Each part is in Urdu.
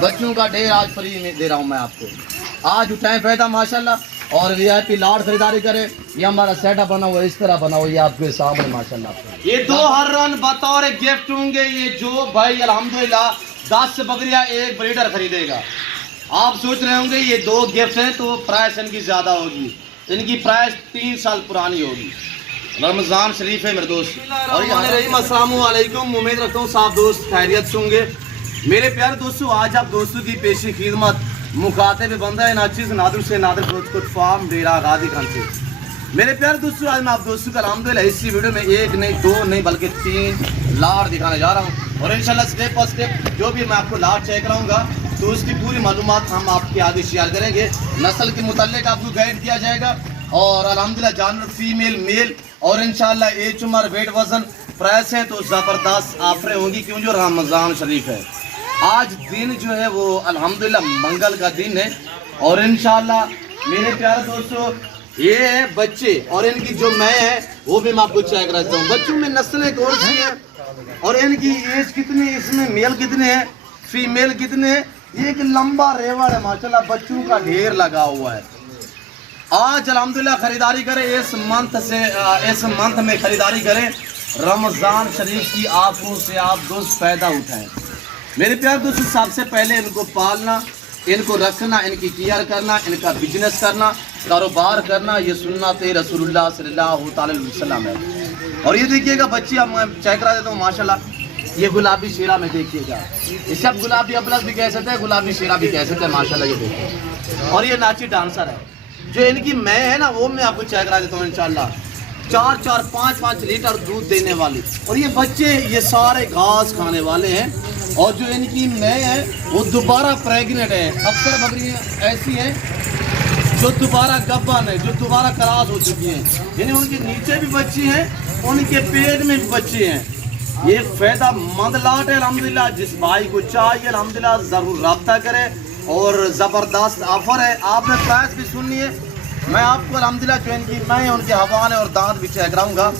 بچوں کا ڈھیر آج فری میں دے رہا ہوں میں آپ کو. آج اٹھائیں فائدہ ماشاءاللہ اور وی آئی پی لاٹ خریداری کرے. یہ ہمارا سیٹ اپ بنا ہوا اس طرح بنا ہوا, یہ آپ کے سامنے ماشاءاللہ. یہ 2 ہر رن بطور گفٹ ہوں گے. یہ جو بھائی الحمدللہ 10 بکریاں ایک بریڈر خریدے گا. آپ سوچ رہے ہوں گے یہ 2 گفٹ ہیں تو پرائس ان کی زیادہ ہوگی. ان کی پرائس 3 سال پرانی ہوگی. رمضان شریف ہے میرے دوست. اور السلام علیکم. امید رکھتا ہوں صاحب دوست خیریت سے ہوں گے. میرے پیارے دوستو, آج آپ دوستوں کی پیشی خدمت مخاطب بندہ ناچیز نادر سے نادر کوٹ فارم ڈیرا غازی خان سے. میرے پیارے دوستو, آج میں آپ دوستوں کا الحمدللہ اسی ویڈیو میں 1 نہیں 2 نہیں بلکہ 3 لاٹ دکھانے جا رہا ہوں. اور انشاءاللہ سٹیپ پر سٹیپ جو بھی میں آپ کو لاٹ چیک کراؤں گا تو اس کی پوری معلومات ہم آپ کے آگے شیئر کریں گے. نسل کے متعلق آپ کو گائیڈ کیا جائے گا. اور الحمدللہ جانور فیمیل میل اور انشاءاللہ ایج عمر ویٹ وزن پرائس ہیں تو زبردست آفریں ہوں گی کیوں جو رمضان شریف ہے. آج دن جو ہے وہ الحمدللہ منگل کا دن ہے. اور انشاءاللہ میرے پیارے دوستو, یہ ہے بچے اور ان کی جو میں ہے وہ بھی میں آپ کو چیک کرتا ہوں. بچوں میں نسلیں کون سی ہیں اور ان کی ایج کتنی, اس میں میل کتنے ہیں فیمیل کتنے ہیں. یہ ایک لمبا ریوڑ ہے ماشاءاللہ, بچوں کا ڈھیر لگا ہوا ہے. آج الحمدللہ خریداری کریں اس منتھ میں خریداری کریں. رمضان شریف کی آنکھوں سے آپ دوست فائدہ اٹھائیں. میرے پیارے دوست, سب سے پہلے ان کو پالنا, ان کو رکھنا, ان کی کیئر کرنا, ان کا بزنس کرنا, کاروبار کرنا, یہ سنت رسول اللہ صلی اللہ علیہ وسلم ہے. اور یہ دیکھیے گا بچی, اب میں چیک کرا دیتا ہوں ماشاءاللہ. یہ گلابی شیرہ میں دیکھیے گا, اسے آپ گلابی اپلس بھی کہہ سکتے ہیں, گلابی شیرہ بھی کہہ سکتے ہیں ماشاءاللہ. یہ دیکھیں, اور یہ ناچی ڈانسر ہے. جو ان کی میں ہے نا وہ میں آپ کو چیک کرا دیتا ہوں انشاءاللہ. 4 5 لیٹر دودھ دینے والی. اور یہ بچے یہ سارے گھاس کھانے والے ہیں. اور جو ان کی میں ہے وہ دوبارہ پریگننٹ ہے. اکثر بکریاں ایسی ہیں جو دوبارہ گبن ہے, جو دوبارہ کراس ہو چکی ہیں, یعنی ان کے نیچے بھی بچی ہیں, ان کے پیٹ میں بھی بچے ہیں. یہ فائدہ مند لاٹ ہے الحمدللہ. جس بھائی کو چاہیے الحمدللہ ضرور رابطہ کرے. اور زبردست آفر ہے. آپ نے پرائس بھی سننی ہے. میں آپ کو الحمدللہ جو ان کی میں ان کے حوانے اور دانت بھی چیک کراؤں گا.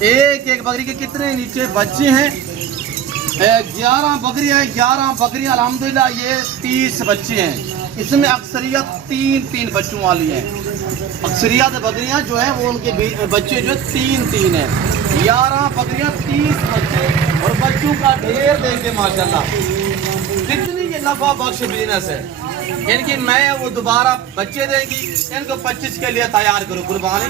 ایک بکری کے کتنے نیچے بچے ہیں. 11 بکریاں ہیں. 11 بکریاں الحمدللہ. یہ 30 بچے ہیں. اس میں اکثریت 3 بچوں والی ہیں. اکثریت بکریاں جو ہیں وہ ان کے بچے جو 3 ہیں. 11 بکریاں 30 بچے اور بچوں کا ڈھیر دیں گے ماشاءاللہ. کتنی یہ نفع بخش بزنس ہے. ان کی میں وہ دوبارہ بچے دیں گی. ان کو 25 کے لیے تیار کرو, قربانی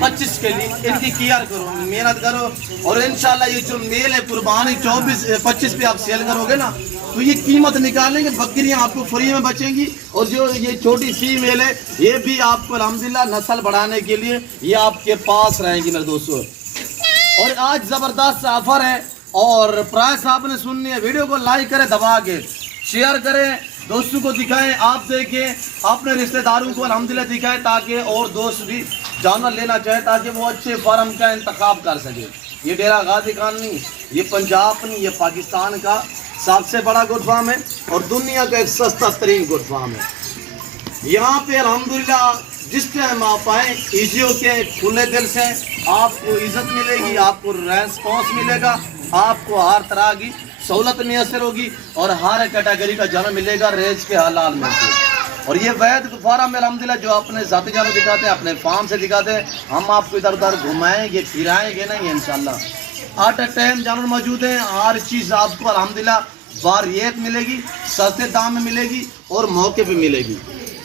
25 کے لیے ان کی کیئر کرو, محنت کرو. اور انشاءاللہ یہ جو میل ہے قربانی 25 پہ آپ سیل کرو گے نا تو یہ قیمت نکالیں گے. بکریاں آپ کو فری میں بچیں گی. اور جو یہ چھوٹی فیمیل ہے یہ بھی آپ کو الحمدللہ نسل بڑھانے کے لیے یہ آپ کے پاس رہیں گی میرے دوستوں. اور آج زبردست آفر ہے اور پرائس آپ نے سننی ہے. ویڈیو کو لائک کریں, دبا کے شیئر کریں, دوستوں کو دکھائیں, آپ دیکھیں, اپنے رشتہ داروں کو الحمدللہ دکھائیں تاکہ اور دوست بھی جانور لینا چاہے تاکہ وہ اچھے فارم کا انتخاب کر سکے. یہ ڈیرا غازی خان نہیں, یہ پنجاب نہیں, یہ پاکستان کا سب سے بڑا گوٹ فارم ہے اور دنیا کا ایک سستا ترین گوٹ فارم ہے. یہاں پہ الحمدللہ جس ٹائم آپ آئیں ایزی ہو کے کھلے دل سے آپ کو عزت ملے گی, آپ کو ریسپانس ملے گا, آپ کو ہر طرح کی سہولت میسر ہوگی اور ہر کیٹیگری کا جانور ملے گا ریج کے حلال میں سے. اور یہ وید فارم میں الحمدللہ جو اپنے ذاتی جانور دکھاتے ہیں, اپنے فارم سے دکھاتے ہیں, ہم آپ کو ادھر ادھر گھمائیں گے پھرائیں گے نہیں انشاءاللہ. آٹ ٹائم جانور موجود ہیں. ہر چیز آپ کو الحمدللہ واریت ملے گی, سستے دام میں ملے گی اور موقع پہ ملے گی.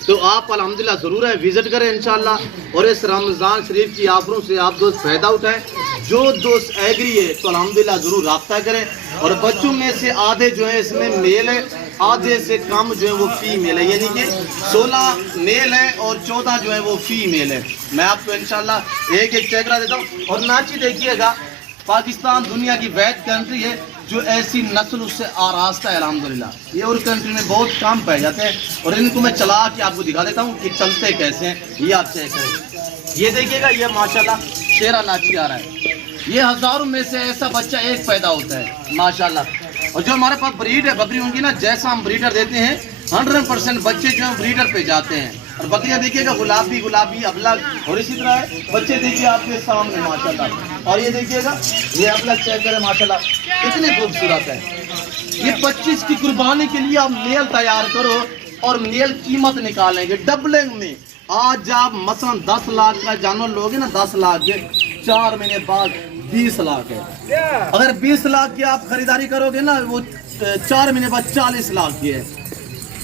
تو آپ الحمدللہ ضرور ہے وزٹ کریں انشاءاللہ. اور اس رمضان شریف کی آفروں سے آپ دوست فائدہ اٹھائیں. جو دوست ایگری ہے تو الحمدللہ ضرور رابطہ کریں. اور بچوں میں سے آدھے جو ہیں اس میں میل ہے, آدھے سے کم جو ہے وہ فیمیل ہے, یعنی کہ 16 میل ہے اور 14 جو ہے وہ فیمیل ہے. میں آپ کو انشاءاللہ ایک چیک کرا دیتا ہوں. اور ناچی دیکھیے گا, پاکستان دنیا کی وید کنٹری ہے جو ایسی نسل اس سے آراستہ ہے الحمدللہ. یہ اور کنٹری میں بہت کام پائے جاتے ہیں اور ان کو میں چلا کے آپ کو دکھا دیتا ہوں کہ چلتے کیسے ہیں. یہ آپ چیک کریں. یہ دیکھیے گا, یہ ماشاءاللہ شیرہ ناچی آ رہا ہے. یہ ہزاروں میں سے ایسا بچہ ایک پیدا ہوتا ہے ماشاءاللہ. اور جو ہمارے پاس بریڈ ہے بکری ہوں گی نا, جیسا ہم بریڈر دیتے ہیں 100% بچے جو ہیں بریڈر پہ جاتے ہیں. اور بکریاں دیکھیے گا گلابی ابلگ, اور اسی طرح ہے بچے دیکھیے آپ کے سامنے ماشاءاللہ. اور یہ دیکھیے گا, یہ ابلگ چیک کریں ماشاءاللہ کتنے خوبصورت ہے. یہ 25 کی قربانی کے لیے آپ میل تیار کرو اور میل قیمت نکالیں گے ڈبلنگ میں. آج آپ مثلا 10 لاکھ کا جانور لوگے نا 10 لاکھ کے 4 مہینے بعد 20 لاکھ ہے. اگر 20 لاکھ کی آپ خریداری کرو گے نا وہ 4 مہینے بعد 40 لاکھ کی ہے.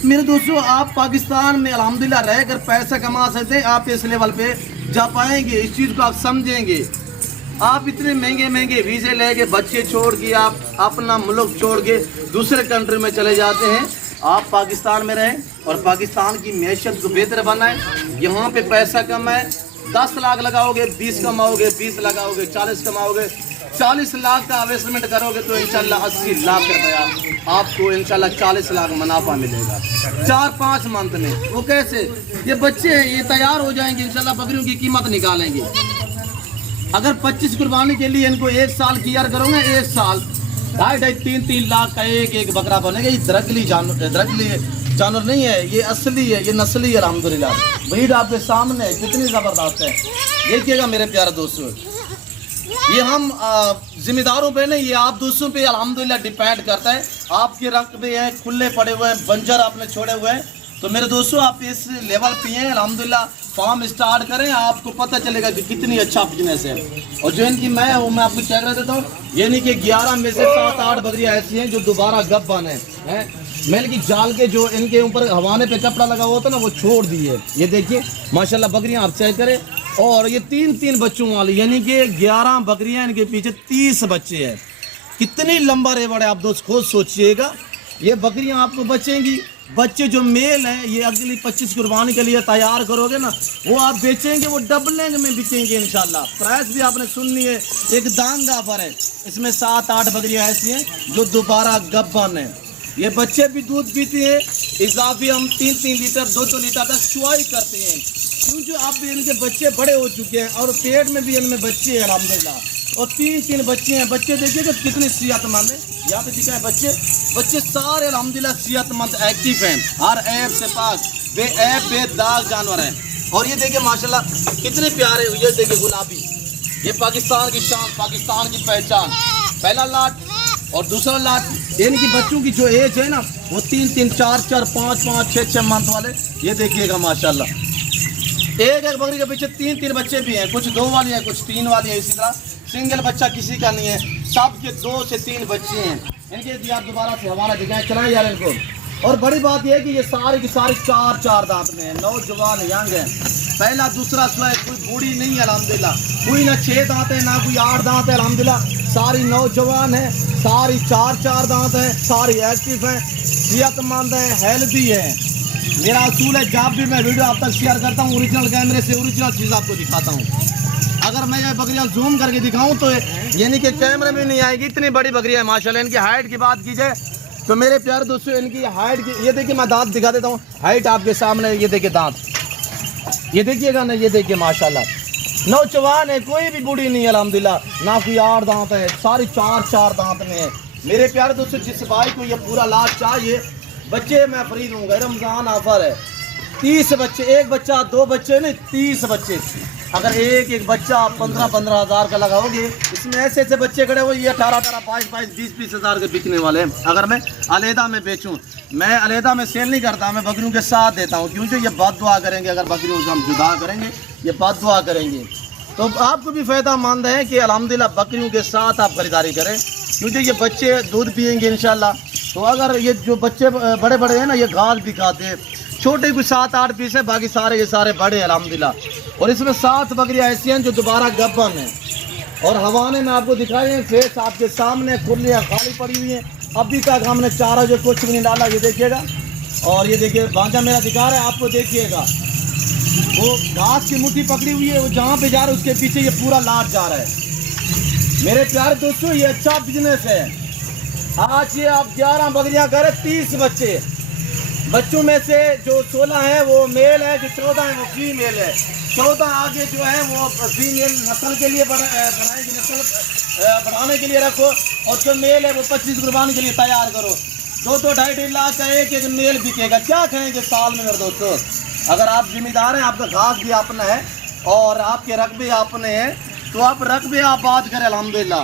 میرے دوستو آپ پاکستان میں الحمدللہ رہ کر پیسہ کما سکتے ہیں. آپ اس لیول پہ جا پائیں گے, اس چیز کو آپ سمجھیں گے. آپ اتنے مہنگے مہنگے ویزے لے کے بچے چھوڑ کے آپ اپنا ملک چھوڑ کے دوسرے کنٹری میں چلے جاتے ہیں. آپ پاکستان میں رہیں اور پاکستان کی معیشت کو بہتر بنائیں. یہاں پہ پیسہ کم ہے, 10 لاکھ لگاؤ گے 20 کماؤ گے, 20 لگاؤ گے 40 کماؤ گے, 40 لاکھ کا انویسٹمنٹ کرو گے تو انشاءاللہ 80 لاکھ روپیہ آپ کو انشاءاللہ 40 لاکھ منافع ملے گا 4-5 منتھ میں. وہ کیسے؟ یہ بچے ہیں یہ تیار ہو جائیں گے انشاءاللہ, بکریوں کی قیمت نکالیں گے. اگر 25 قربانی کے لیے ان کو 1 سال کیئر کرو گے, 1 سال 2.5-3 لاکھ کا ایک بکرا بنے گا. یہ درگلی جانور نہیں ہے, یہ اصلی ہے, یہ نسلی ہے الحمدللہ. بریڈ آپ کے سامنے ہے, کتنی زبردست ہے. دیکھیے گا میرے پیارے دوستوں, یہ ہم ذمہ داروں پہ نہیں, یہ آپ دوستوں پہ الحمدللہ ڈیپینڈ کرتا ہے. آپ کے رنگ پہ ہیں, کھلے پڑے ہوئے ہیں, بنجر آپ نے چھوڑے ہوئے ہیں. تو میرے دوستوں آپ اس لیول پہ ہیں الحمدللہ, فارم اسٹارٹ کریں, آپ کو پتہ چلے گا کہ کتنی اچھا بزنس ہے. اور جو ان کی میں ہوں میں آپ کو چیک کر دیتا ہوں, یعنی کہ 11 میں سے 7-8 بکریاں ایسی ہیں جو دوبارہ گپ بنے ہیں. میل کی جال کے جو ان کے اوپر ہوانے پہ کپڑا لگا ہوا تھا نا وہ چھوڑ دیے. یہ دیکھیے ماشاءاللہ بکریاں آپ چیک کریں. اور یہ 3 بچوں والی, یعنی کہ 11 بکریاں, ان کے پیچھے 30 بچے ہیں. کتنی لمبا ریوڑ ہے, آپ دوست خود سوچئے گا. یہ بکریاں آپ کو بچیں گی. بچے جو میل ہیں یہ اگلی 25 قربانی کے لیے تیار کرو گے نا, وہ آپ بیچیں گے, وہ ڈبلنگ میں بکیں گے انشاءاللہ. پرائس بھی آپ نے سننی ہے, ایک دانگ آفر ہے. اس میں 7-8 بکریاں ایسی ہیں جو دوبارہ گبن ہیں. یہ بچے بھی دودھ پیتے ہیں, اضافی ہم 3 لیٹر 2 لیٹر تک چوائی کرتے ہیں. کیونکہ اب ان کے بچے بڑے ہو چکے ہیں اور پیٹ میں بھی ان میں بچے ہیں الحمدللہ. اور 3 بچے ہیں. بچے دیکھیے کہ کتنے صحت مند ہیں. یہاں پہ دکھا ہے بچے سارے الحمدللہ صحت مند ایکٹیو ہیں, ہر عیب سے پاک, بے عیب بے داغ جانور ہیں. اور یہ دیکھیں ماشاءاللہ کتنے پیارے, یہ دیکھیں گلابی, یہ پاکستان کی شان, پاکستان کی پہچان. پہلا لاٹ اور دوسرا لاٹ. ان کی بچوں کی جو ایج ہے نا وہ 3-3, 4-4, 5-5, 6-6 منتھ والے. یہ دیکھیے گا ماشاءاللہ ایک بکری کے پیچھے 3 بچے بھی ہیں, کچھ 2 والی ہیں, کچھ 3 والی ہیں. اسی طرح سنگل بچہ کسی کا نہیں ہے, سب کے 2 سے 3 بچے ہیں. ان کے دیار دوبارہ سے ہمارا دکھائیں, چلائیں یار ان کو. اور بڑی بات یہ ہے کہ یہ سارے کی ساری 4 دانت میں ہیں, نوجوان ینگ ہیں. پہلا دوسرا سلا ہے, کوئی بوڑھی نہیں ہے الحمدللہ. کوئی نہ 6 دانت ہے نہ کوئی 8 دانت ہے الحمدللہ. ساری نوجوان ہیں, ساری 4 دانت ہیں, ساری ایکٹیو ہیں, صحت مند ہیں, ہیلدی ہیں. میرا اصول ہے جب بھی میں ویڈیو آپ تک شیئر کرتا ہوں اوریجنل کیمرے سے اوریجنل چیز آپ کو دکھاتا ہوں. اگر میں یہ بکریاں زوم کر کے دکھاؤں تو یعنی کہ کیمرے میں نہیں آئے گی, اتنی بڑی بکریاں ہیں ماشاءاللہ. ان کی ہائٹ کی بات کی جائے تو میرے پیارے دوستوں ان کی ہائٹ کی, یہ دیکھیے میں دانت دکھا دیتا ہوں, ہائٹ آپ کے سامنے. یہ دیکھیے دانت, یہ دیکھیے گا نا, یہ دیکھیے ماشاءاللہ نوجوان ہے, کوئی بھی بوڑھی نہیں ہے الحمدللہ. نہ کوئی 8 دانت ہے, ساری 4 دانت میں ہے. میرے پیارے دوستوں جس بھائی کو یہ پورا لاٹ چاہیے, بچے میں فری دوں گا, رمضان آفر ہے. 30 بچے, 1 بچہ 2 بچے نہیں 30 بچے. اگر ایک بچہ 15 ہزار کا لگاؤ گے, اس میں ایسے بچے کھڑے ہوئے, یہ 18 22 20 ہزار کے بکنے والے ہیں. اگر میں علیحدہ میں بیچوں, میں علیحدہ میں سیل نہیں کرتا, میں بکریوں کے ساتھ دیتا ہوں. کیونکہ یہ بد دعا کریں گے, اگر بکریوں سے ہم جدا کریں گے یہ بد دعا کریں گے. تو آپ کو بھی فائدہ مند ہے کہ الحمدللہ بکریوں کے ساتھ آپ خریداری کریں, کیونکہ یہ بچے دودھ پئیں گے انشاءاللہ. تو اگر یہ جو بچے بڑے ہیں نا, یہ گھاس بھی کھاتے ہیں. چھوٹے کوئی 7-8 پیس ہے, باقی سارے یہ سارے بڑے الحمدللہ. اور اس میں 7 بکریاں ایسی ہیں جو دوبارہ گبن ہیں. اور ہوانے میں آپ کو دکھائے ہیں, فیس آپ کے سامنے کھلی ہیں, خالی پڑی ہوئی ہیں. ابھی تک ہم نے چارہ جو کچھ بھی نہیں ڈالا, یہ دیکھیے گا. اور یہ دیکھیے بانجا میرا دکھا رہا ہے آپ کو, دیکھیے گا وہ گھاس کی مٹھی پکڑی ہوئی ہے, وہ جہاں پہ جا رہا ہے اس کے پیچھے یہ پورا لاٹ جا رہا ہے. میرے پیارے دوستوں یہ اچھا بزنس ہے. آج یہ آپ 11 بکریاں کریں, 30 بچے. بچوں میں سے جو 16 ہیں وہ میل ہے, جو 14 ہیں وہ فیمیل ہے. 14 آگے جو ہے وہ فیمیل نسل کے لیے بنائیں گے, نسل بڑھانے کے لیے رکھو. اور جو میل ہے وہ 25 قربانی کے لیے تیار کرو. 2-2.5 لاکھ کا ایک میل بکے گا. کیا کہیں گے سال میں میرے دوستوں؟ اگر آپ ذمہ دار ہیں, آپ کا گھاس بھی اپنا ہے اور آپ کے رقبے اپنے ہیں, تو آپ رقبے آباد کریں الحمدللہ.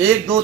1, 2,